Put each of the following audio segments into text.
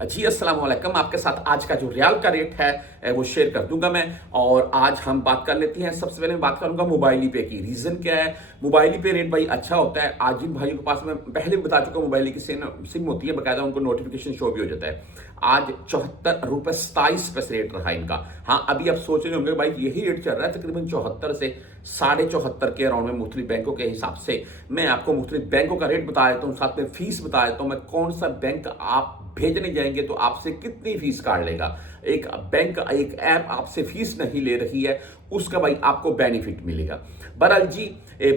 जी अस्सलाम वालेकुम। आपके साथ आज का जो रियाल का रेट है वो शेयर कर दूंगा मैं। और आज हम बात कर लेते हैं। सबसे पहले मैं बात करूंगा मोबाइली पे की। रीजन क्या है? मोबाइली पे रेट भाई अच्छा होता है। आज जिन भाइयों के पास मैं पहले भी बता चुका हूं मोबाइली की सिम होती है, बकायदा उनको नोटिफिकेशन शो भी हो जाता है। आज 74 रुपए 27 पैसे रेट रहा इनका। हाँ, अभी आप सोच रहे होंगे भाई यही रेट चल रहा है तकरीबन 74 से 74.5 के अराउंड में मुख्तलिफ बैंकों के हिसाब से। मैं आपको मुख्तलिफ बैंकों का रेट बता देता हूँ, साथ में फीस बता देता हूँ। मैं कौन सा बैंक आप भेजने जाएंगे तो आपसे कितनी फीस काट लेगा। एक बैंक, एक ऐप आपसे फीस नहीं ले रही है, उसका भाई आपको बेनिफिट मिलेगा। बहरहाल जी,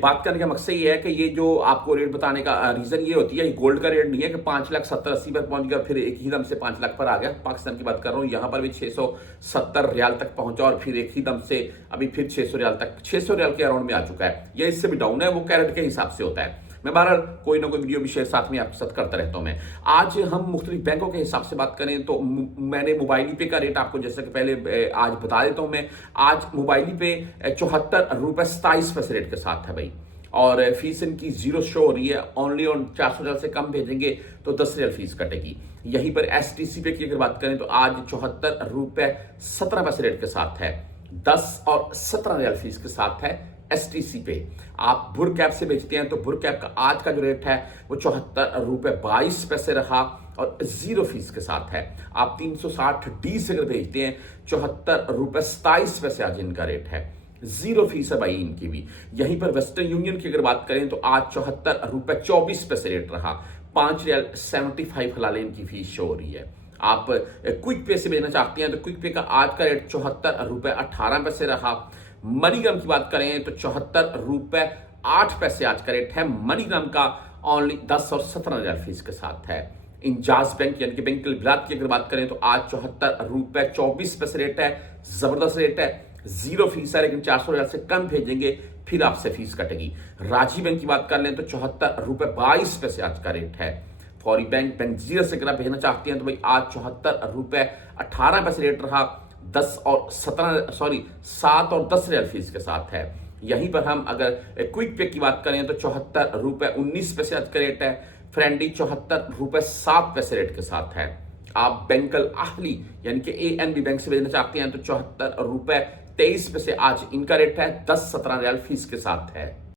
बात करने का मकसद ये है कि ये जो आपको रेट बताने का रीजन ये होती है, ये गोल्ड का रेट नहीं है कि 5,70,80 पर पहुंच गया फिर एक ही दम से 5 लाख पर आ गया। पाकिस्तान की बात कर रहा हूं, यहां पर भी 670 रियाल तक पहुंचा और फिर एक ही दम से अभी फिर 600 रियाल तक, 600 रियाल के अराउंड में आ चुका है। यह इससे भी डाउन है, वो कैरेट के हिसाब से होता है। मैं बहरहाल कोई ना कोई वीडियो भी शेयर साथ में आपके साथ करता रहता हूं मैं। आज हम मुख्तलिफ बैंकों के हिसाब से बात करें तो मैंने मोबाइली पे का रेट आपको जैसे कि पहले आज बता देता हूं मैं। आज मोबाइली पे 74 रुपए 27 पैसे रेट के साथ है भाई। और फीस इनकी जीरो शो हो रही है। ओनली ऑन 400 रियाल से कम भेजेंगे तो 10 रियाल फीस कटेगी। यहीं पर एसटीसी पे की अगर बात करें तो आज 74 रुपए 17 पैसे रेट के साथ है। 10 और 17 रियाल फीस के साथ है एसटीसी पे। आप बुर कैप से बेचते हैं तो बुर कैप का आज का जो रेट है वो 74 रुपए 22 पैसे रहा और जीरो फीस के साथ है। आप 360 डी से अगर भेजते हैं 74 रुपए 27 पैसे आज इनका रेट है। जीरो फीस है भाई इनकी भी। यहीं पर वेस्टर्न यूनियन की अगर बात करें तो आज 74 रुपए 24 पैसे रेट रहा। 5 रियाल 75 हलाले इनकी फीस शो हो रही है। आप क्विक पे से भेजना चाहते हैं तो क्विक पे का आज का रेट 74 रुपए 18 पैसे रहा। मनीग्राम की बात करें तो 74 रुपए 8 पैसे आज का रेट है मनीग्राम का। ओनली 10 और 17 रियाल फीस के साथ है। इंजाज बैंक यानी कि बैंक बिलात की अगर बात करें तो आज 74 रुपए 24 पैसे रेट है। जबरदस्त रेट है, जीरो फीस है, लेकिन 400 रियाल से कम भेजेंगे फिर आपसे फीस कटेगी। राजी बैंक की बात कर लें तो 74 रुपए 22 पैसे आज का रेट है। फौरी बैंक, बैंक जीरो से अगर आप भेजना चाहते हैं तो भाई आज 74 रुपए 18 पैसे रेट रहा। 7 और 10 रियाल फीस के साथ है। यहीं पर हम अगर क्विक पे की बात करें तो 74 रुपए 19 पैसे आज का रेट है। फ्रेंडी 74 रुपए 7 पैसे रेट के साथ है। आप बैंकल आहली यानी कि एएनबी बैंक से भेजना चाहते हैं तो 74 रुपए 23 पैसे आज इनका रेट है। 10-17 रियाल फीस के साथ है।